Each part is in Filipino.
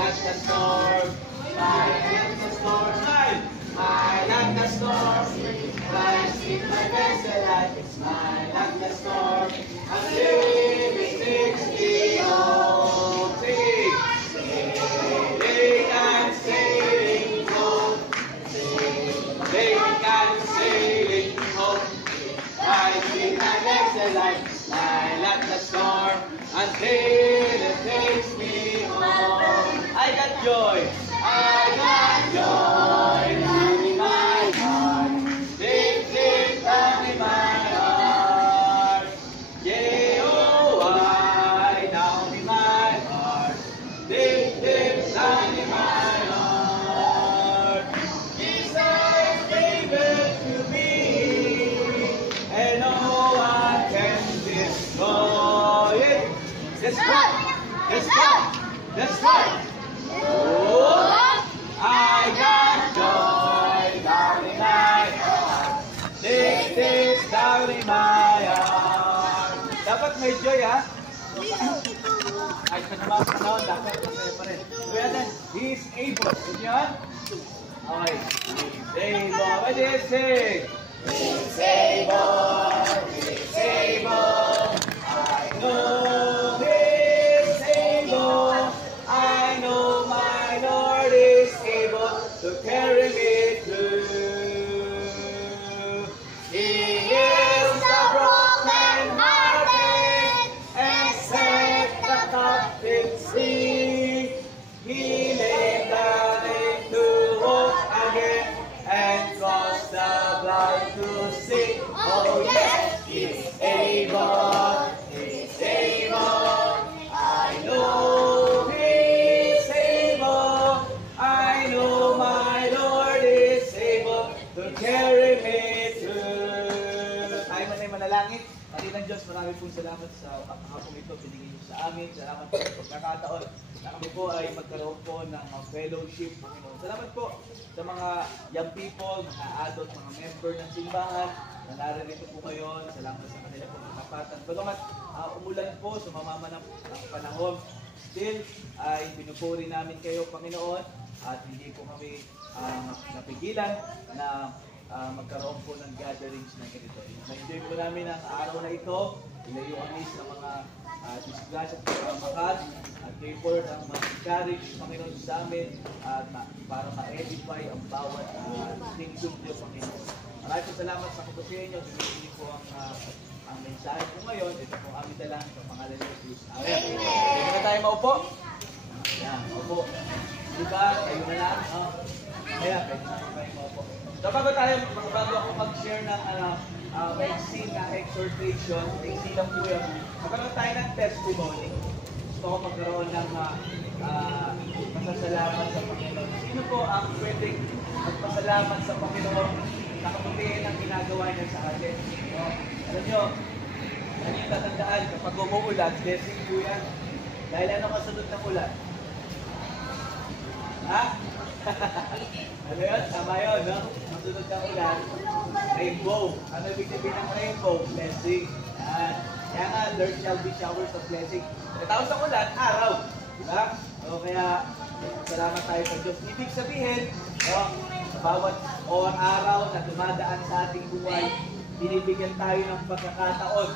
like the storm. Smile like the storm. Smile. Smile like the storm. Smile, sweet my vessel light. Smile like the storm. Until it takes me home. Sing. Sailing and sailing home. Sailing and sailing home. Smile, sweet my vessel light. Smile like the storm. Until it takes me home. I got joy. I got joy down in my heart. Sing, sing down in my heart. J-O-Y down in my heart. Sing, sing down in my heart. Jesus gave it to me, and no one can destroy it. Let's go! Let's go! Let's go! Oh, I got joy down in my heart. Sing this down in my heart. Dapat may joy, ha? Ay, sa naman panahon, dapat masaya pa rin. Kaya din, He is able. Yun yan? Okay. He's able. What do you say? He's able. He's able. I know He's able. I know my Lord is able to carry me through. He heals the broken-hearted and set the captives free. He made the lame to walk again and caused the blind to see. Oh yes, He's able. He's able. I know He's able. I know my Lord is able to carry me through. Tayo man ay manalangin. Panginoon Diyos, marami pong salamat sa hapong ito binigay niyo sa amin. Salamat po sa pagkakataon na kami po ay magkaroon po ng fellowship, Panginoon. Salamat po sa mga young people, mga adult, mga member ng simbahan na naririto po ngayon. Salamat sa kanila po katapatan. Pagkamat umulan po, sumamama ng panahon. Still, ay pinupuri namin kayo, Panginoon, at hindi po kami napigilan na magkaroon po ng gatherings na ganito. Na-enjoy po namin ang araw na ito. Ilayo kami sa mga disgrasya at pagkamakas at kayo po ang mag-encourage, Panginoon, sa amin at para ma-edify ang bawat lingkod niyo, Panginoon. Maraming po salamat sa kapatid niyo. Sinigili po ang mensahe po ngayon. Ito po kami dalang sa pangalan ni Jesus. Amen. Pwede na tayo maupo? Ayan, maupo. Diba? Kayo na lang. Ayan, pwede na tayo maupo. So bago ako mag-share ng vaccine na exhortation, vaccine lang po yun. Magkaroon tayo ng testimony. Gusto ko magkaroon ng pasasalamat sa Panginoon. Sino po ang pwedeng magpasalamat sa Panginoon na kabutihan ang ginagawa niya sa atin? No? Alam nyo, yung tatandaan, kapag umuulan, blessing po yan. Dahil ano kasunod ng ulan? Ha? Ano yun? Tama yun, no? Masunod ng ulan, rainbow. Ano ibig sabihin ng rainbow? Blessing. Yan. Kaya nga, there shall be showers of blessing. Tapos ang ulan, araw. Diba? So, kaya, salamat tayo sa Diyos. Ibig sabihin, no, sa bawat araw na dumadaan sa ating buhay, binibigyan tayo ng pagkakataon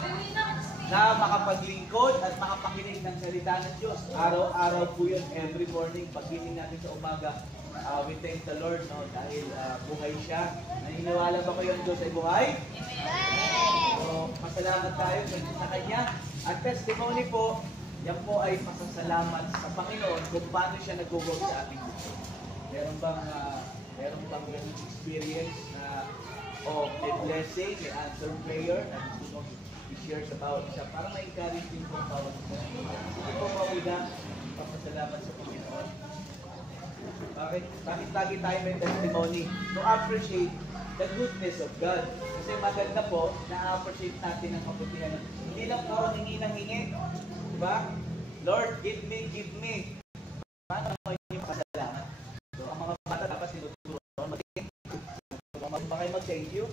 na makapaglingkod at makapakinig ng salita ng Diyos. Araw-araw po yun, every morning, paggising natin sa umaga, we thank the Lord, no, dahil buhay siya. Naniniwala ba kayo ang Diyos ay buhay? So, pasalamat tayo sa Kanya. At testimony po, yan po ay pasasalamat sa Panginoon kung paano siya nag-work sa ating buhay. Meron bang experience na may blessing, may answer prayer, na gusto mo i-share sa bawat isa para ma-encourage din po ang bawat isa. Hindi po mawala, papasalamat sa Panginoon. Bakit lagi tayo may testimony? To appreciate the goodness of God. Kasi maganda po, na-appreciate natin ang kabutihan. Hindi lang po hingi ng hingi. Diba? Lord, give me. Paano naman yung pasalamat? So, ang mga bata dapat sinuturuan. Mag-thank you.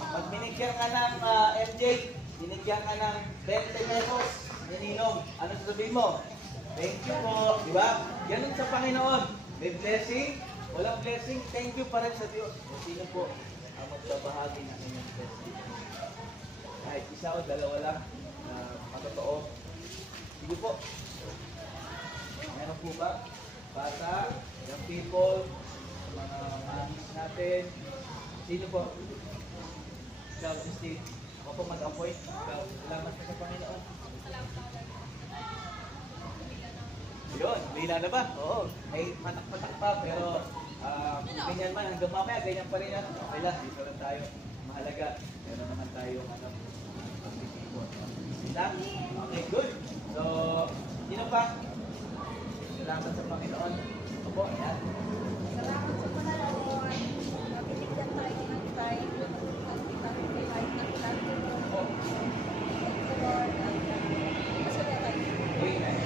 Pag binigyan ka ng MJ, binigyan ka ng 20 pesos, nininong, ano sasabihin mo? Thank you po. Di ba? Ganun sa Panginoon. May blessing, walang blessing, thank you pa rin sa Diyos. O sino po ang magbabahagi ng inyong blessing? Kahit isa o dalawa lang na matotoo. Sige po. Meron po ba? Bata, young people, mga mamis natin. Sino po? Ikaw, Steve. Ako po mag-appoint. Ikaw, salamat ka sa Panginoon. Yun, lila na ba? Oo. May patak-patak pa, pero ganyan man, hanggang mamaya, ganyan pa rin yan. Okay lang, dito lang tayo. Mahalaga. Meron naman tayo, sila? Okay, good. So, sino pa? Salamat sa Panginoon. Ito po, ayan. Salamat sa Panginoon. Mabibigyan tayo ng time. Nagkita-light ng lahat. Opo. Thank you, Lord. Masaya tayo. Amen.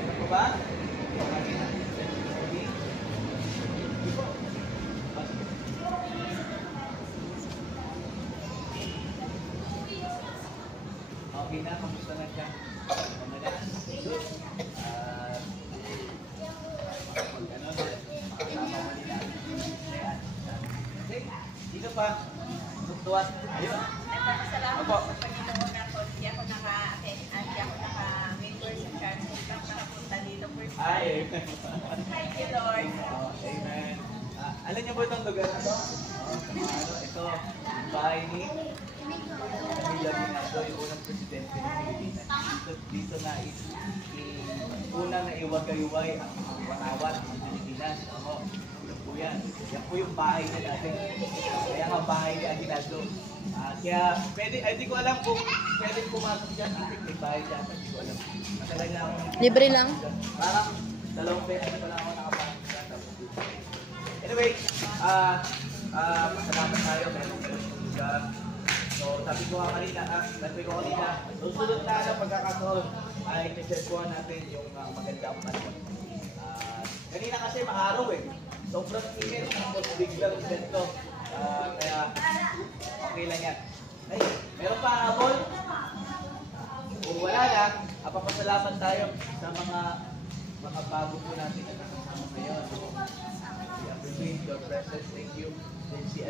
Ano po ba? Okay na, kamusta na siya? Good. Magkano, makasama mo nila. Okay, dito pa. Tutuwat. Ayun. Nagpapasalamat po sa Panginoon ako. Hindi ako naka-member sa church. Hindi ako nakapunta dito first Ay. time. Thank you, Lord. Amen. Alam niyo ba itong lugar na ito? Ito, bahay ni Camila Ginaldo, yung unang presidente ng Pilipinas. Dito na unang naiwagayway ang panawat ng Pilipinas. Yan po yan. Yan po yung bahay na natin. Kaya nga bahay ni Aguinaldo. Kaya pwede, hindi ko alam kung pwede pumasok dyan. I think may bahay dyan. Hindi ko alam. Matagal na ako. Libre lang. Parang 2 beses pa lang ako nakapasok dyan. Anyway, pasalamat tayo. Meron siya. So, sabi ko kanina, susunod na ng pagkakataon ay kiserpuhan natin yung magandang panahon. Kanina kasi maaraw eh. Sobrang init, tapos biglang ganito. Kaya, okay lang yan. Ay, meron pa habol? Kung wala na, papasalamat tayo sa mga bago po natin na kasama ngayon. We appreciate your presence. Thank you. Then si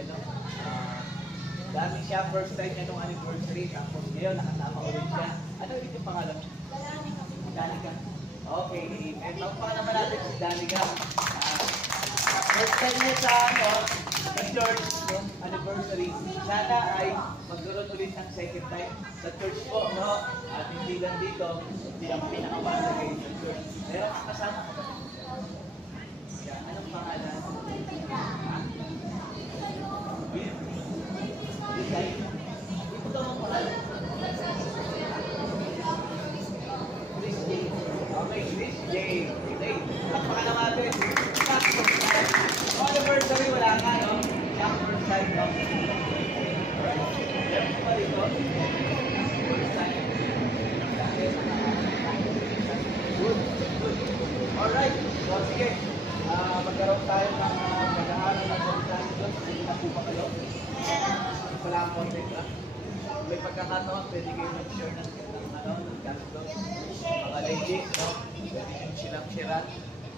dami siya, first time niya nung anniversary. Tapos ngayon, nakasama ulit siya. Ano ulit yung pangalan? Danica. Okay, and magpaka naman natin si Danica. First time niya sa church, yung anniversary. Sana ay magkaroon ulit ng second time sa church po, no? At hindi lang dito, hindi ang pinakamalagay sa church. Pero kasama ka ba? Anong pangalan? Will? Ito daw ang pangalan. Chris J. Okay, Chris J. Okay, takpakan na natin. Anniversary, wala nga, no? Siya, first time, no? Meron pa dito? First time. Good, good. Alright, so sige. Magkaroon tayo ng pag-aaral ng salita ni Diyos. Sige na po ba kayo? Wala ang content lang. May pagkakataon, pwede kayo mag-share ng ganito. Mga legit, no? Pwede nyo silang sharean.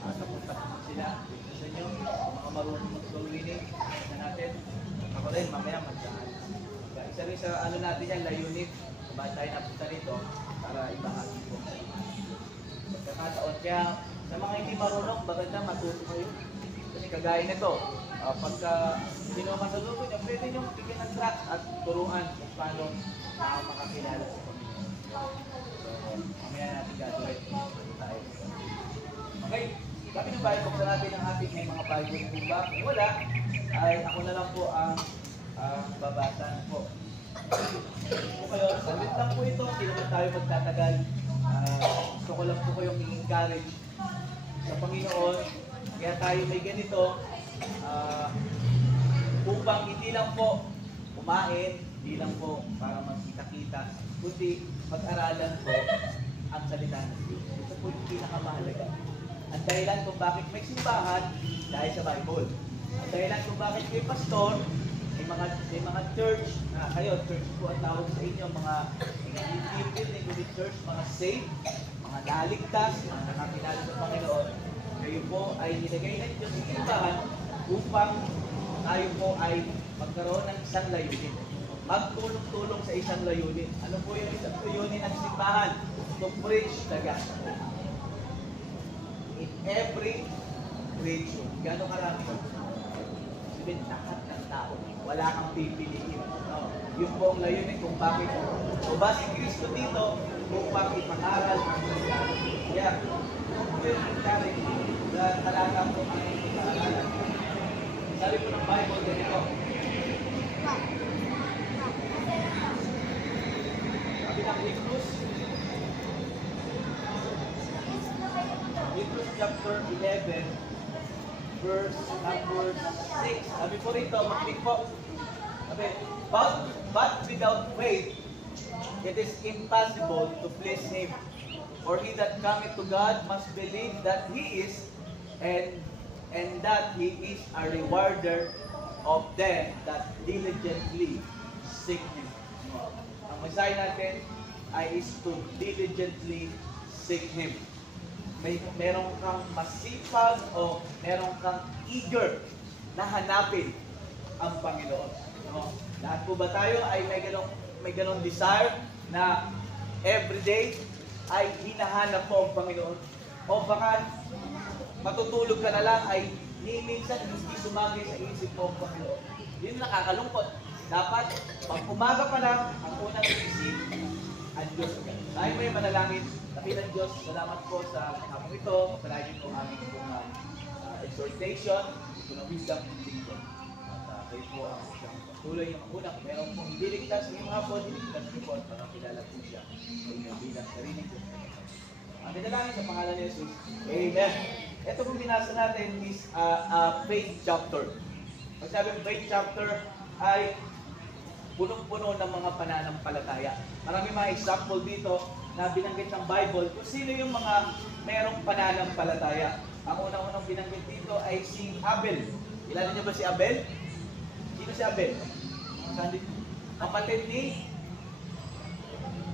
Napunta po sila sa inyo. Mga marunong mag-learning na natin. Ako rin, mamaya mag-aaral. Isa rin sa natin yan, layunit. Bakit tayo napunta rito para ibahagi po. Pagkakataon kaya sa mga hindi marunong, maganda matuto kayo. Kasi kagaya nito, pagka sino masalubog niya, pwede nyo bigyan ng track at turuan kung paano makakilala sa Panginoon. So, mamaya natin gagawin. Tayo. Okay, kami ng Bible, kung natin ang ating may mga Bible kung ba, kung wala, ay ako na lang po ang babasa na po. Kung kayo, saglit lang po ito, hindi naman tayo magtatagal. Gusto ko lang po kayong i-encourage sa Panginoon. Kaya tayo may ganito, upang hindi lang po kumain, hindi lang po para magkita-kita, kundi mag-aralan po ang salita ng Diyos. Ito po yung pinakamahalaga. Ang dahilan kung bakit may simbahan, dahil sa Bible. Ang dahilan kung bakit may pastor, may mga church na kayo, church po ang tawag sa inyo, mga team building with church, mga saved, mga naligtas, mga nakakilala sa Panginoon. Kayo po ay nilagay ng Diyos sa simbahan upang tayo po ay magkaroon ng isang layunin. Magtulong-tulong sa isang layunin. Ano po yung isang layunin ng simbahan? To preach the gospel. In every creation. Gano'ng karami? Sabihin, lahat ng tao. Wala kang pipiliin. No? Yun po ang layunin kung bakit. O ba si Kristo dito upang ipangaral ang Kristiyanos. Kaya, kung po yung nangyari na talaga po ang ipangalan. Sabi po ng Bible, ganito. Sabi ng Hebrews chapter 11, verse number 6. Sabi po rito, makinig po. Sabi, but without faith, it is impossible to please Him. For he that cometh to God must believe that He is, and that He is a rewarder of them that diligently seek Him. Ang mensahe natin ay is to diligently seek Him. Meron kang masipag o meron kang eager na hanapin ang Panginoon. No? Lahat po ba tayo ay may ganong desire na everyday ay hinahanap mo ang Panginoon? O baka matutulog ka na lang ay minsan hindi sumagay sa isip mo ang Panginoon. Yun nakakalungkot. Dapat pag umaga pa lang ang unang isip ang Diyos. Dahil may manalangin, dakilang Diyos, salamat po sa hapong ito. Matalagin po aming exhortation, ito ng wisdom and wisdom. At kayo po ang siyang patuloy yung unang. Meron pong hindi ligtas, yung mga po, diligtas niyo po at makakilala po siya sa inyong bilang sarili po. Ang dinalangin sa pangalan ni Jesus. Amen. Ito pong binasa natin is faith chapter. Pag sabi faith chapter ay punong-puno ng mga pananampalataya. Marami mga example dito na binanggit ng Bible kung sino yung mga merong pananampalataya. Ang unang-unang binanggit dito ay si Abel. Kilala niyo ba si Abel? Sino si Abel? Kapatid ni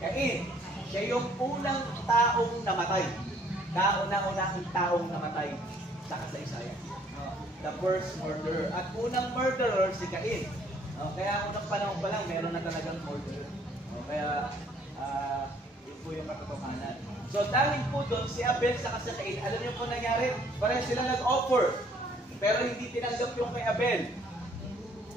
Cain. Siya yung unang taong namatay. Kauna-unahang taong namatay sa kasaysayan. The first murderer. At unang murderer si Cain. Kaya unang panahon pa lang, meron na talagang murderer. Kaya, yun po yung katotohanan. So, dahil po doon, si Abel sa si Cain, alam niyo po nangyari? Pareho sila nag-offer. Pero hindi tinanggap yung kay Abel.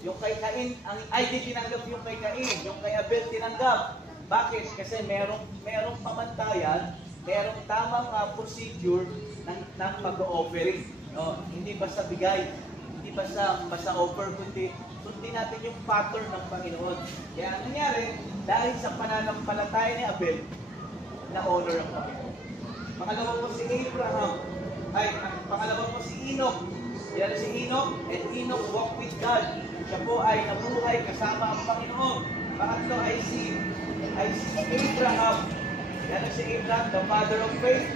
Yung kay Cain, hindi tinanggap yung kay Cain. Yung kay Abel tinanggap. Bakit? Kasi merong pamantayan, merong tamang procedure ng pag-offering. Hindi basta bigay, hindi basta offer, kundi sundin natin yung pattern ng Panginoon. Kaya ang nangyari, dahil sa pananampalataya ni Abel, na-honor ang Panginoon. Pangalawa po si Abraham, pangalawa po si Enoch. Yan si Enoch, and Enoch walked with God. Siya po ay nabuhay kasama ang Panginoon. Pangatlo ay si Abraham. Yan si Abraham, the father of faith.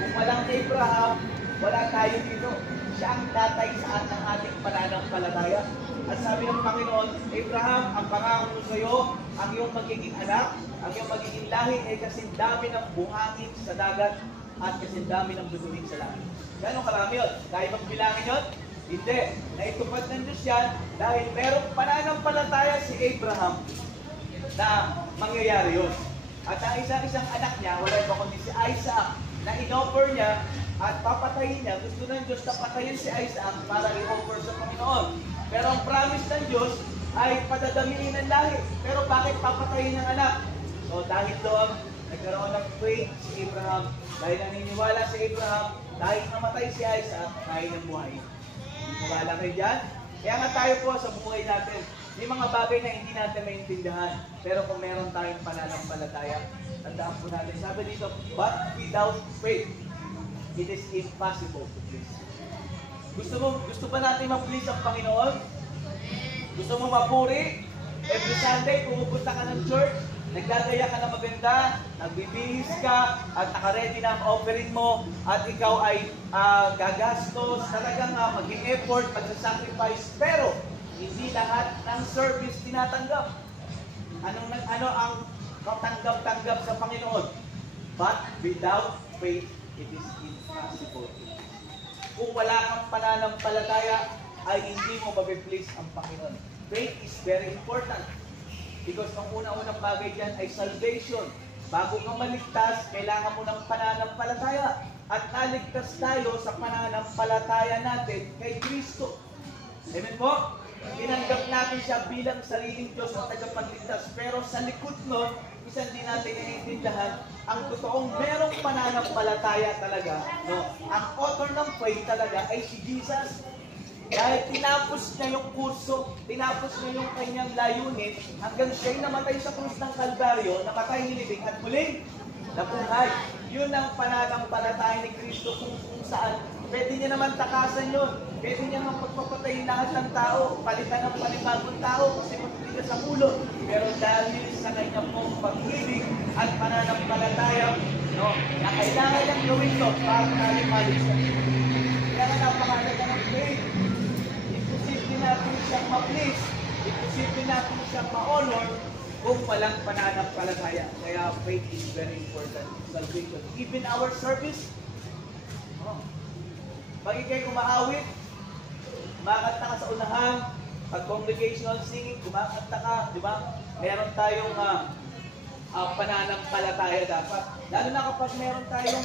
Kung walang Abraham, wala tayo dito. Siya ang tatay sa ng ating pananampalataya. At sabi ng Panginoon, Abraham, ang pangako ko sa iyo, ang iyong magiging anak, ang iyong magiging lahi ay kasindami ng buhangin sa dagat at kasindami ng bituin sa langit. Gano'ng karami yun? Kaya magbilangin yun? Hindi. Naitupad ng Diyos yan dahil merong pananampalataya si Abraham na mangyayari yun. At ang isang anak niya, wala pa kundi si Isaac, na in-offer niya at papatayin niya. Gusto ng Diyos na patayin si Isaac para i-offer sa Panginoon. Pero ang promise ng Diyos ay padadamiin ng lahi. Pero bakit papatayin ng anak? So dahil doon, nagkaroon ng faith si Abraham. Dahil naniniwala si Abraham, dahil namatay si Isaac, dahil ng buhay. Naniniwala kayo dyan? Kaya nga tayo po sa buhay natin, may mga bagay na hindi natin maintindihan. Pero kung meron tayong pananampalataya, tandaan po natin. Sabi dito, but without faith, it is impossible to please. Gusto ba natin ma-please ang Panginoon? Gusto mo mapuri? Every Sunday, pumupunta ka ng church, nagdadaya ka na maganda, nagbibihis ka, at nakaready na ang offering mo, at ikaw ay gagastos, talagang mag-i-effort, mag-sacrifice. Pero, Hindi lahat ng service tinatanggap. Ano ang katanggap-tanggap sa Panginoon? But without faith, it is impossible. Kung wala kang pananampalataya, ay hindi mo mabiblis ang Panginoon. Faith is very important. Because ang una-unang bagay dyan ay salvation. Bago ka maligtas, kailangan mo ng pananampalataya. At naligtas tayo sa pananampalataya natin kay Kristo. Amen po? Tinanggap natin siya bilang sariling Diyos at tagapagligtas. Pero sa likod nun, isang di natin naiintindihan, ang totoong merong pananampalataya talaga, no? Ang author ng faith talaga ay si Jesus. Dahil tinapos niya yung kurso, tinapos niya yung kanyang layunin, hanggang siya'y namatay sa krus ng Kalbaryo, namatay nilibing at muling nabuhay. Yun ang pananampalataya ni Kristo kung saan. Pwede niya naman takasan yun. Pwede niya naman pagpapatayin lahat ng tao, palitan ng panibagong tao kasi matitigas sa ulo. Pero dahil sa kanyang pong pag-ibig at pananampalataya, no, na kailangan niyang gawin ito para malimalik siya. Kaya nga napakalaga ng faith. Imposible natin siyang ma-please. Imposible natin siyang ma-honor kung walang pananampalataya. Kaya faith is very important. Salvation. Even our service, pag ikay kumahawit, kumakanta ka sa unahan, pag congregational singing, kumakanta ka, di ba? Meron tayong pananampalataya dapat. Lalo na kapag meron tayong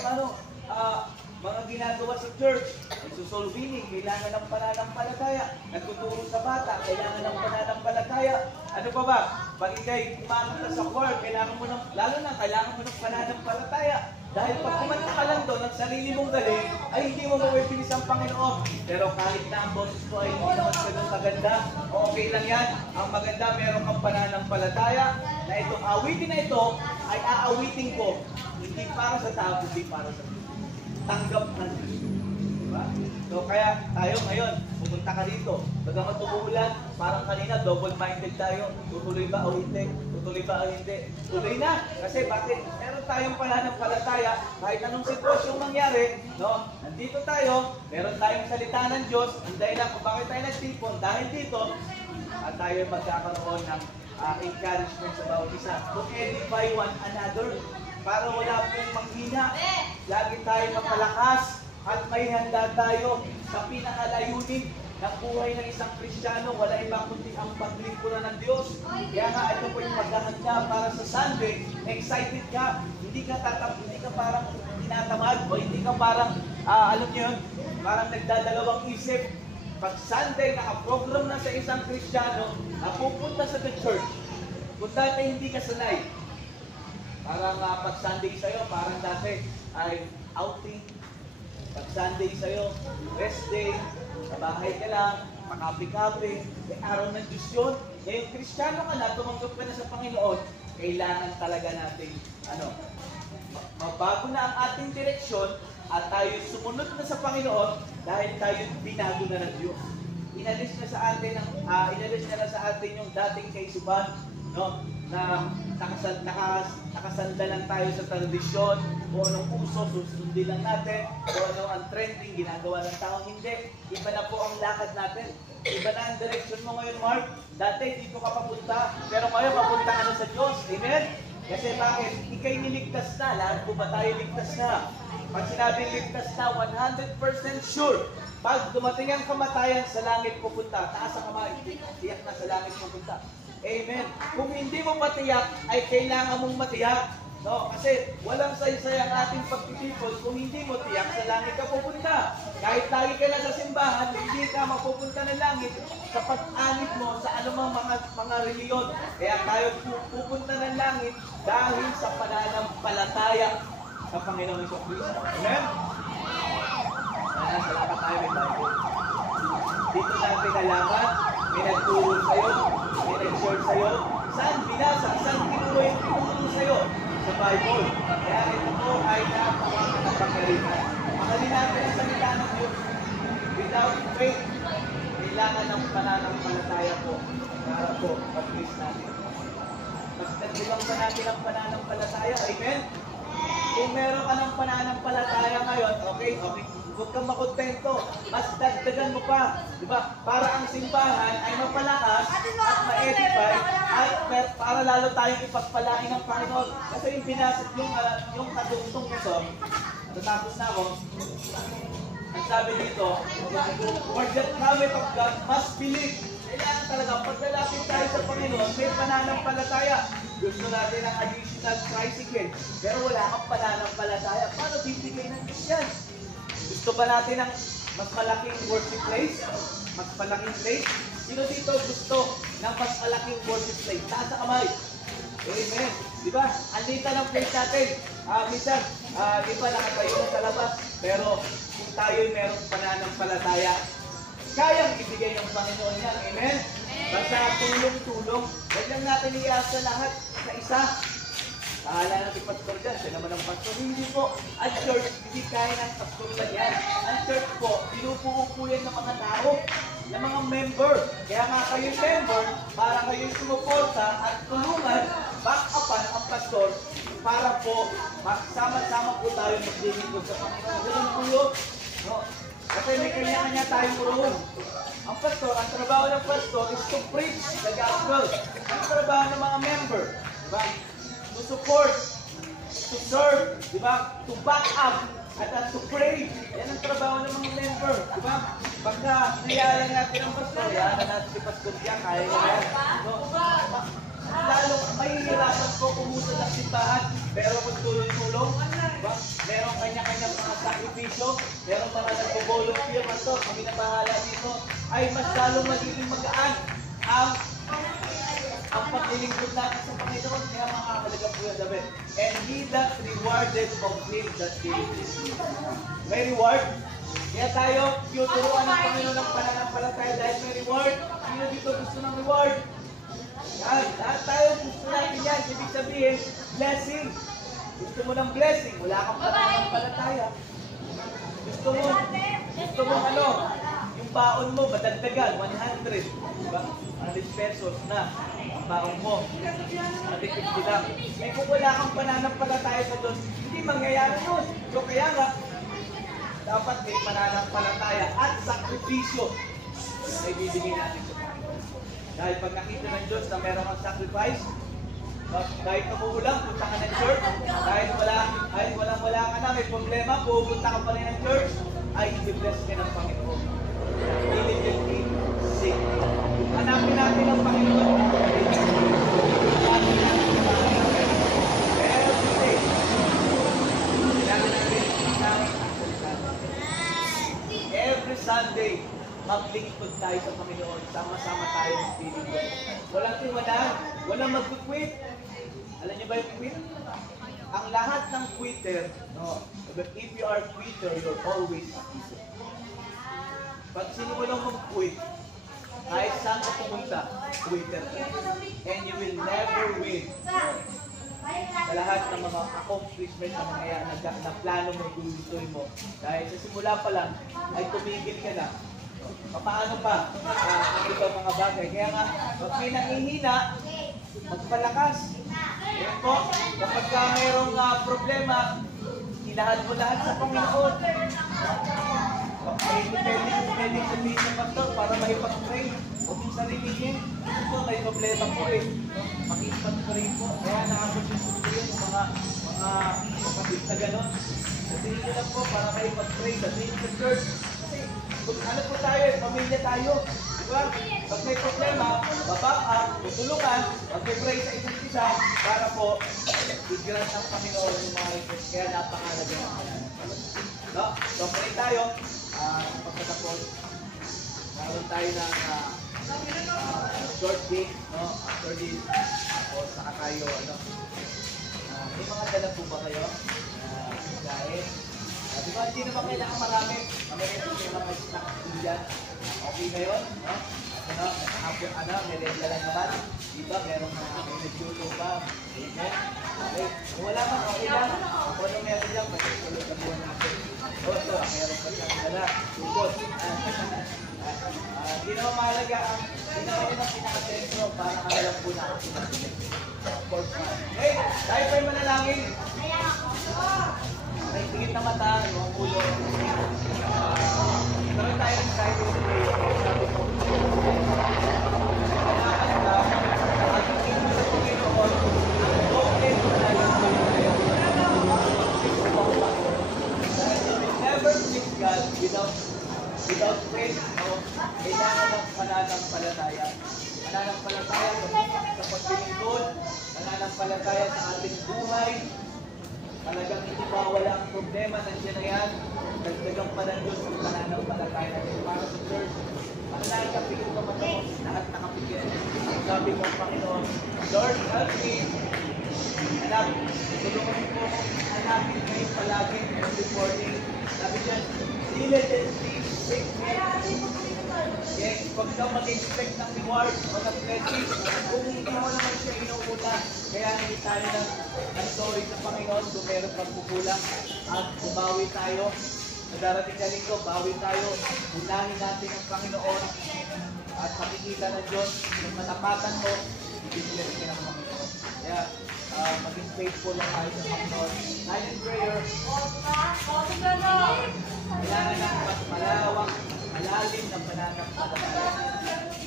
mga ginagawa sa church, nagsusoul winning, kailangan ng pananampalataya. Nagtuturo sa bata, kailangan ng pananampalataya. Ano pa ba? Pag ikay kumakanta sa choir, kailangan mo ng pananampalataya. Dahil pag kumanta ka lang doon ng sarili mong galing, ay hindi mo mawipilis ang Panginoon. Pero kahit na ang boses ko ay hindi naman ganun maganda, okay lang yan. Ang maganda, meron kang pananampalataya na itong awitin na ito ay aawitin ko. Hindi para sa tao, hindi para sa Diyos. Tanggap na Diyos. Diba? So kaya tayo ngayon, pumunta ka dito. Bagamat umuulan, parang kanina, double-minded tayo. Tutuloy ba o hindi? Tutuloy ba o hindi? Tuloy na. Kasi bakit? Meron tayong pananampalataya, kahit anong sitwasyon mangyari, no? Nandito tayo, meron tayong salita ng Diyos, ang dahilan kung bakit tayo nagtipon, dahil dito, at tayo magkakaroon ng encouragement sa bawat isa. To edify one another, para wala pong manghina. Lagi tayo mapalakas at may handa tayo sa pinakalayunin ng buhay ng isang Kristiyano. Wala ibang kundi ang paglingkuran ng Diyos. Kaya nga ito po yung maghahanda para sa Sunday. Excited ka. Hindi ka parang tinatamad o hindi ka parang, alam niyo yun, parang nagdadalawang isip. Pag Sunday, nakaprogram na sa isang Kristiyano na pupunta sa the church, kung dati hindi ka sanay, parang pag Sunday sa'yo, parang dati ay outing. Pag Sunday sa'yo, rest day, sa bahay ka lang, makapi-kapi, may araw ng Diyos yun. Ngayon, Kristiyano ka na, tumanggap ka na sa Panginoon, kailangan talaga natin, mabago na ang ating direksyon at tayo sumunod na sa Panginoon dahil tayo binago na ng Diyos. Inalis na sa atin yung dating kaisuban, no? Na nakasandalan tayo sa tradisyon, kung anong uso, susundin lang natin, kung ano ang trending, ginagawa ng tao, hindi. Iba na po ang lakad natin. Iba na ang direction mo ngayon, Mark. Dati, dito ka papunta, pero ngayon papunta ka na sa Diyos. Amen? Kasi bakit? Ika'y niligtas na. Lahat po ba tayo ligtas na? Pag sinabing ligtas na, 100% sure. Pag dumating ang kamatayan, sa langit pupunta. Taas ang kamay, tiyak na sa langit pupunta. Amen. Kung hindi mo matiyak, ay kailangan mong matiyak. No? Kasi walang saysay ang ating pagtitipon kung hindi mo tiyak sa langit ka pupunta. Kahit lagi ka na sa simbahan, hindi ka mapupunta ng langit sa pag-anit mo sa anumang mga reliyon. Kaya tayo pupunta ng langit dahil sa pananampalataya sa Panginoong Jesucristo. Amen? Salamat tayo, may Bible. Dito natin nalaman, may nagturo sa'yo, may nag-share sa'yo, saan binasa, saan tinuro yung tinuro sa'yo sa Bible. Kaya ito po ay napakapagalitan. Mahalin natin ang salita ng Diyos. Without faith, kailangan ng pananampalataya po para po pag-please natin. Mas nagdilang pa natin ang pananampalataya. Amen? kung meron ka ng pananampalataya ngayon, okay, huwag kang makontento. Mas dagdagan mo pa. Di ba? Para ang simbahan ay mapalakas at ma-edify at para lalo tayong ipagpalain ng Panginoon. Kasi yung binasag yung katungtong nito, natapos na ako, ang sabi dito, for the prophet of God must believe. Kailangan talaga, paglalapit tayo sa Panginoon, may pananampalataya. Gusto natin ang additional tricycle, pero wala kang pananampalataya. Paano bibigay ng Diyos yan? Gusto ba natin ang mas malaking worship place? Mas malaking place? Sino dito gusto ng mas malaking worship place? Taas sa kamay. Amen. Di ba? Andito ng place natin. Minsan, di ba nakatayo na sa labas? Pero kung tayo'y merong pananampalataya, kayang ibigay ng Panginoon yan. Amen? Basta tulong-tulong. Huwag lang natin iasa lahat sa isa. Bahala na si Pastor dyan. Siya naman ang Pastor. Hindi po. Ang church, hindi kaya ng Pastor na yan. Ang church po, pinupuo po yan ng mga tao, ng mga member. Kaya nga kayong member, para kayong sumuporta at tulungan, back-upan ang Pastor para po magsama-sama po tayo maglilingkod sa Panginoon. Ganun po yun. No? Kasi may kanya-kanya tayong role. Ang pastor, ang trabaho ng pastor is to preach the gospel. Ang trabaho ng mga member, diba? To support, to serve, diba? To back up, at to pray. Yan ang trabaho ng mga member, diba? Pagka niyala natin ang pastor, yan na natin si pastor yan, kaya yan. No? Lalo, mahihirapan po kumusad ang simbahan, pero kung tulong-tulong, diba? Merong kanya-kanyang mga sakripisyo, merong mga nagpo-volunteer, pastor, kami na bahala dito, ay mas lalong magiging magaan ang paglilingkod natin sa Panginoon. Kaya makakalaga po yung sabi, and he that rewarded of him that diligently. May reward. Kaya tayo, tuturuan ng Panginoon ng pananampalataya dahil may reward. Sino dito gusto ng reward? Yan, lahat tayo gusto natin yan. Ibig sabihin, blessing. Gusto mo ng blessing, wala kang pananampalataya. Gusto mo ano, yung baon mo, madagdagan, 100. Diba? 100 pesos na ang baon mo. 150 lang. Eh kung wala kang pananampalataya sa Diyos, hindi mangyayari yun. So kaya nga, dapat may pananampalataya at sakripisyo na ibibigay natin sa Panginoon. Dahil pag nakita ng Diyos na meron kang sacrifice, kahit kumuulang, punta ka ng church, kahit wala ka na, may problema, pupunta ka pa rin ng church, ay i-bless ka ng Panginoon. Diligently seek. Hanapin natin ang Panginoon. Hanapin natin ang Panginoon. Every day. Kailangan natin every Sunday, maglingkod tayo sa Panginoon. Sama-sama tayo ng pinigyan. Walang iwanan. Walang mag-quit. Alam niyo ba yung quit? Ang lahat ng quitter, no? But if you are quitter, you're always a quitter. Pag sino mo lang mag-quit, kahit saan ka pumunta, quitter ka. And you will never win. No? Sa lahat ng mga accomplishment na mga na plano mo, gustuin mo. Dahil sa simula pa lang, ay tumigil ka na. Paano pa ang ibang mga bagay? Kaya nga, pag may nangihina, magpalakas. Kaya po, kapag mayroong problema, ilahad mo lahat sa Panginoon. Depending sabihin ng pastor para makipag-pray. Huwag yung sarilihin. Ito, may problema po eh. Makipag-pray po. Kaya nakapag-pray po yun mga kapatid na gano'n. Sabihin nyo lang po para makipag-pray. Sabihin sa church. Ano po tayo eh, pamilya tayo. Diba? Pag may problema, baback up, tutulungan, mag-pray sa isa't isa para po i-grant ng Panginoon yung mga request. Kaya napakalaga ng Panginoon. No? So pray tayo. Pagkatapos, naroon tayo ng short game, no? After this, tapos saka tayo, ano, may mga dala po ba kayo? Dahil, di ba, hindi naman kailangan marami. May mga snacks din dyan. Okay na yun, no? May regla lang naman. Diba, meron may nagluto pa. Okay? Okay? Kung wala man, okay lang. Kung ano meron dyan, matutulog na buwan natin. Oso, meron pa siyang dala. Tugod. Hindi naman mahalaga ang pinaka-sentro para kanalang po na ako. Okay? Tayo pa yung manalangin. Straight na mata, yung ulo. Meron tayo ng side with the way. Sabi ko, kailangan ka, nakatikin mo sa Panginoon, open mo na yung Panginoon. Dahil you will never please God without faith, no? Kailangan ng pananampalataya. Pananampalataya sa paglilingkod, pananampalataya sa ating buhay. Talagang hindi mawala ang problema, nandiyan na yan. Dagdagang pa ng Diyos ang pananampalataya natin para sa church. Pananalig ka, pigil ka man ako, lahat nakapigil. Sabi ko, Panginoon, Lord, help me. Anak, tulungan ko hanapin kayo palagi every morning. Sabi niya, diligently seek me. Yes, huwag kang mag-expect ng reward o ng blessing kung hindi mo naman siya inuuna. Kaya hindi tayo ng sorry sa Panginoon kung meron pang kukulang at bumawi tayo. Sa darating na linggo, bawi tayo. Unahin natin ang Panginoon at makikita ng Diyos yung matapatan mo, bibigyan ka ng Panginoon. Kaya maging faithful lang tayo sa Panginoon. Tayo in prayer. Kailangan ng mas malawak, malalim na pananampalataya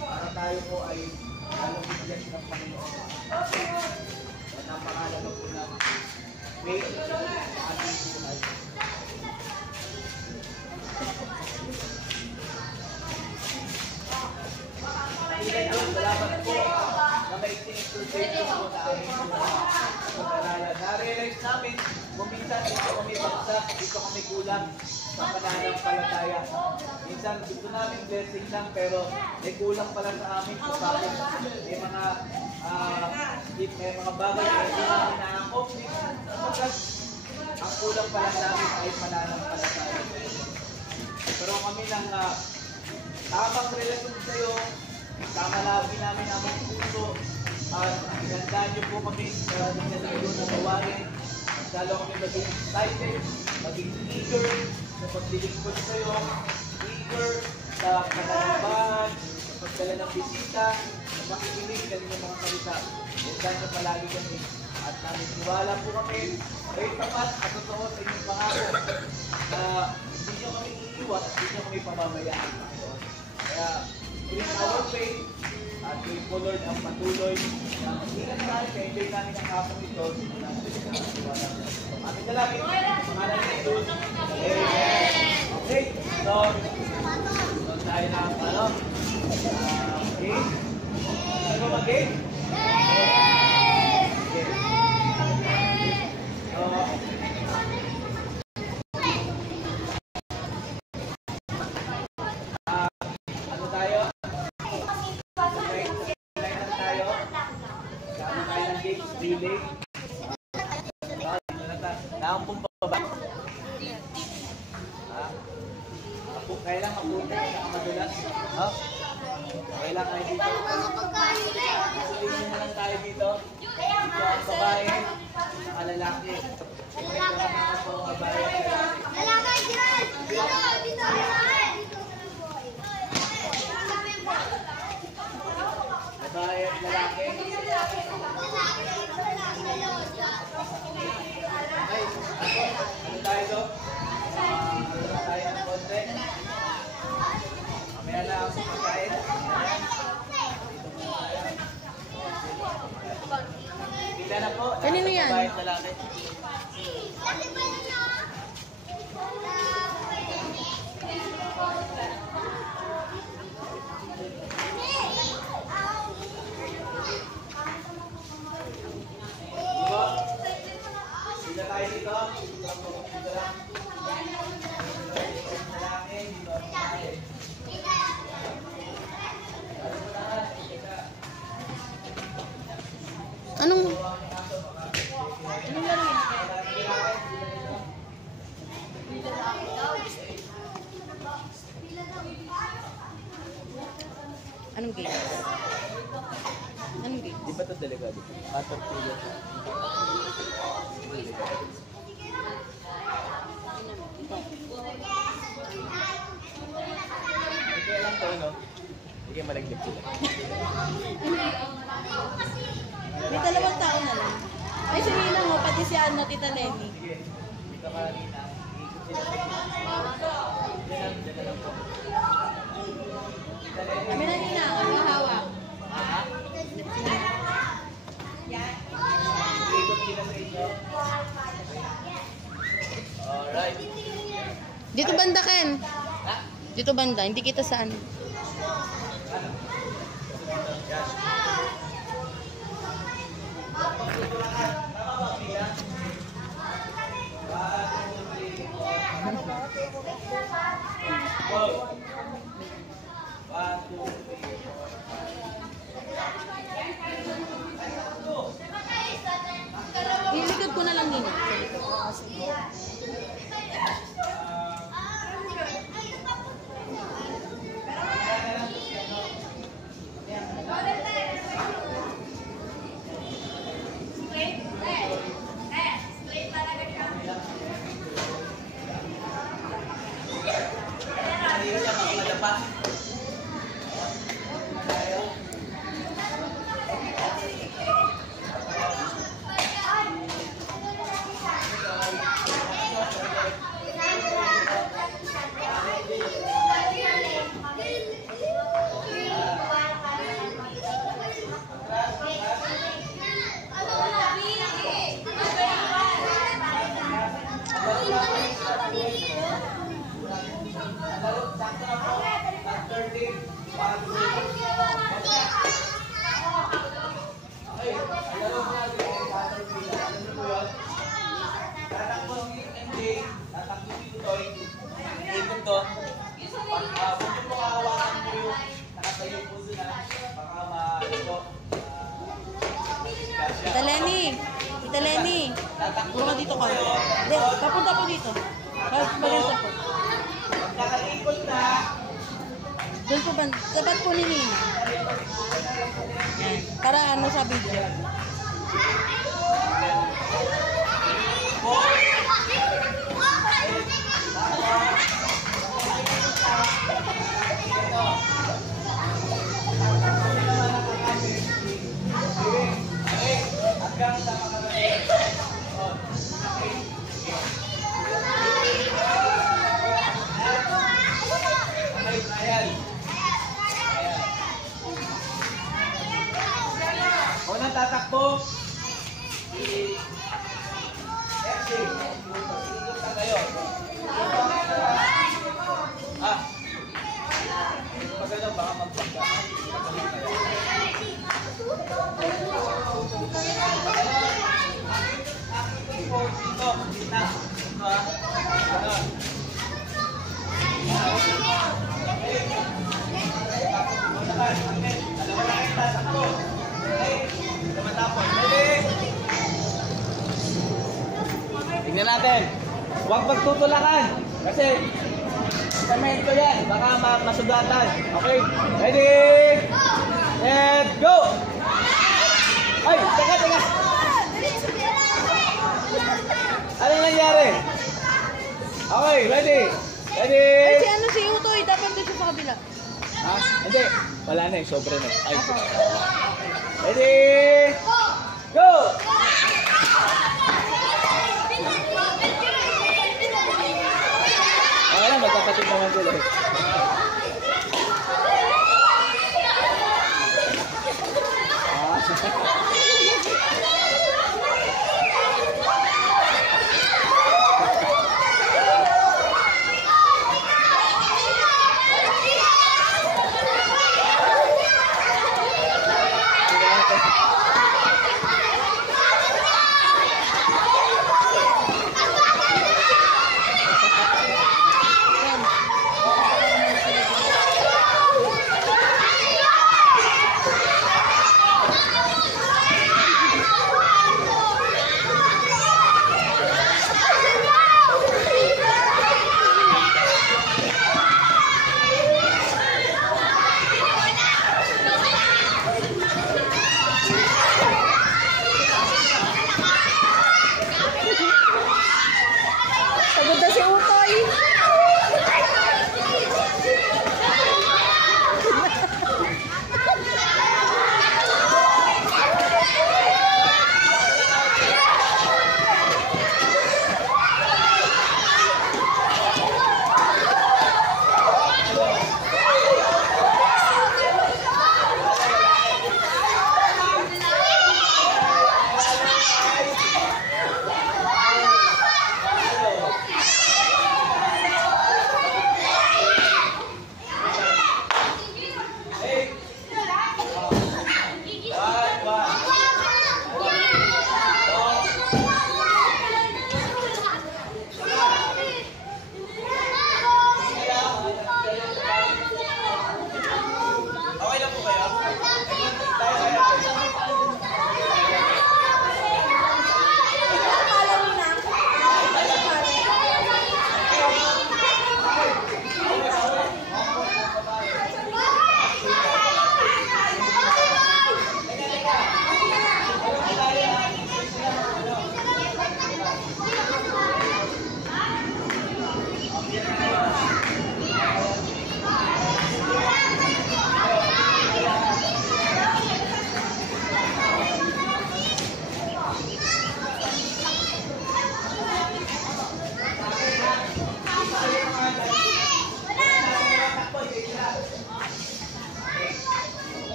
para tayo po ay lalong bigyan ng Panginoon. Napakalaga po na faith sa ating buhay. Ilan doon, salamat po na may sinipulsate po sa aming pag-aralan. Na-realize namin, kung minsan dito kami bagsak, dito kami kulang sa pananampalataya. Minsan gusto namin blessing lang, pero may kulang pala sa amin kung bakit may mga bagay na hindi namin na-accomplish. Sapagkat ang kulang pala namin ay pananampalataya. Pero kami ng tamang relasyon sa iyo, kamalapin namin ang puso at inandaan niyo po kami sa nagdadalo na gawain. Lalo kami maging excited, maging eager sa paglilingkod sa iyo, eager sa pananabahan, sa pagdala ng bisita, sa makikinig sa inyong mga salita. Inandaan niyo palagi kami at namin niwala po kami ay tapat at totoo sa inyong pangako na hindi niyo kami iiwan at hindi niyo kami pamamayaan. Kaya, bring our faith at we po Lord ang patuloy na mag-ingat tayo kaya enjoy namin ang hapon ito amin dalangin pangalan ni Jesus. Amen. Okay, so tayo na ang okay, ano mag-game? Relay. Nakampong pa ba? Kailang mabuti sa madulas. Ha? Kailang kayo dito. Tingnan na lang tayo dito. Dito ang babae, ang lalaki. Lalaki po ang babae. Lalaki dyan! Dito! Dito! Babae at lalaki. Ay, ano tayo do? Ano tayo ng konti? Mamaya na ang pagkain. Pila na po. Kanino yan? Babae at lalaki. Sila tayo dito. Dito lang. Lalaki, dito ang babae. Anong game? Anong game? Di ba ito delegado? Atot pila siya. Okay lang to, no? Sige, malaglag sila. May dalawang tao na lang. Ay, sabihin lang mo, pati si Tita Lenny. Sige, dito ka kanina. Diyan na lang po. Kami na nila, ano hawak? Ikot sila sa inyo. Alright. Dito banda, Ken. Ha? Dito banda, hindi kita saan. Ilikod ko na lang din. Tita Lenny! Tita Lenny! Puro dito ka. Hindi, papunta po dito. Maganda po. Nakalikot na. Doon po ba? Dapat po ni Nina. Yan. Para ano sa video. Hanggang sa makarating. Ayan. Unang tatakbo. Si FC. Ikot na kayo. Pag ano, baka magpagka. Pagaling kayo. Dito, kita. Ganon. Tingnan natin. Huwag magtutulakan. Kasi semento yan. Baka masugatan. Okay? Ready? Let's go! Ay! Teka! Anong nangyari? Okay, ready? Ready? Ay, si ano si Utoy, dapat dito sa kabila. Ha? Hindi. Wala na eh. Sobre na. Ay. Ready? Go! Okay lang, magkapatid naman sila eh.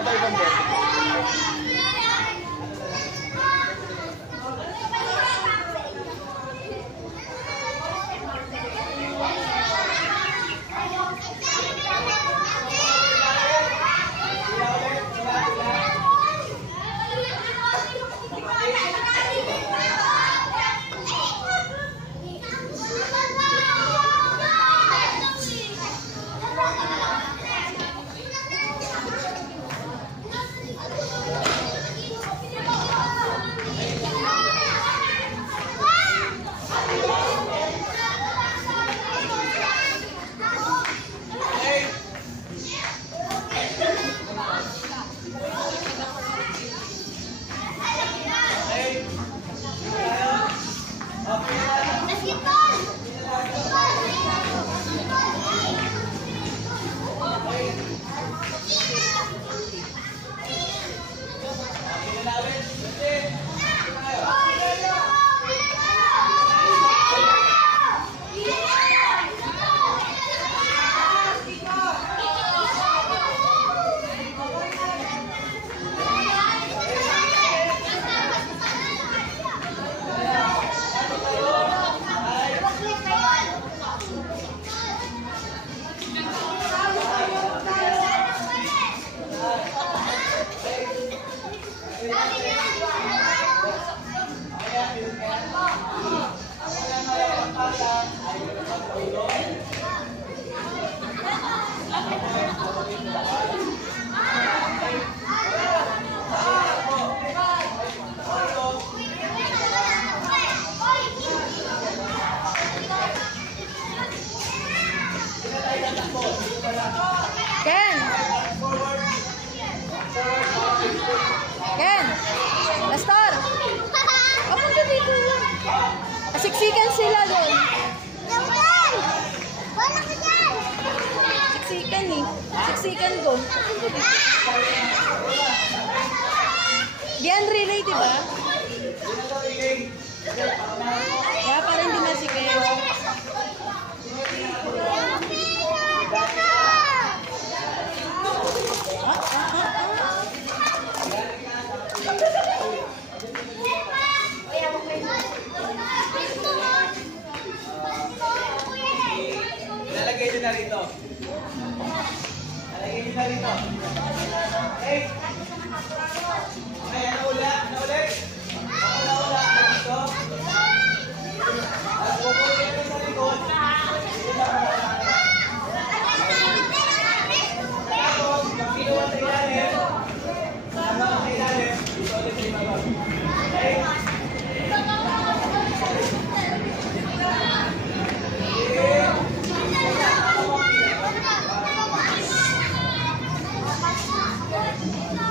Labay bang bote? Ken! Ken! Nestor! Kapunta dito yun. Siksikan sila doon. Siksikan eh. Siksikan ko. Diyan relay, diba? Kaya parang hindi masikin. Nalagay nyo na rito. Nalagay nyo na rito. Hey! Ay, naula? Naula? Naula? Dito? At pupunin nyo sa likod. Dito na tapos, pag kinuha sa ilalim, sama sa ilalim, dito ulit sa ibabag. Okay? Thank you.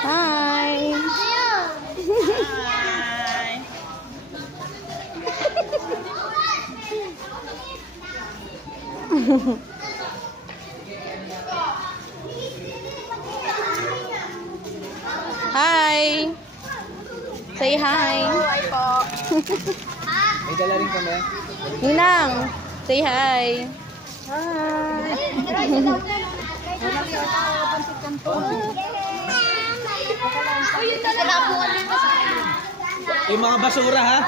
Hi! Hi! Hi! Say hi! Hi po. May dala rin kami. Ninang! Say hi! Hi! Uy, yung dalawa po. Yung mga basura ha.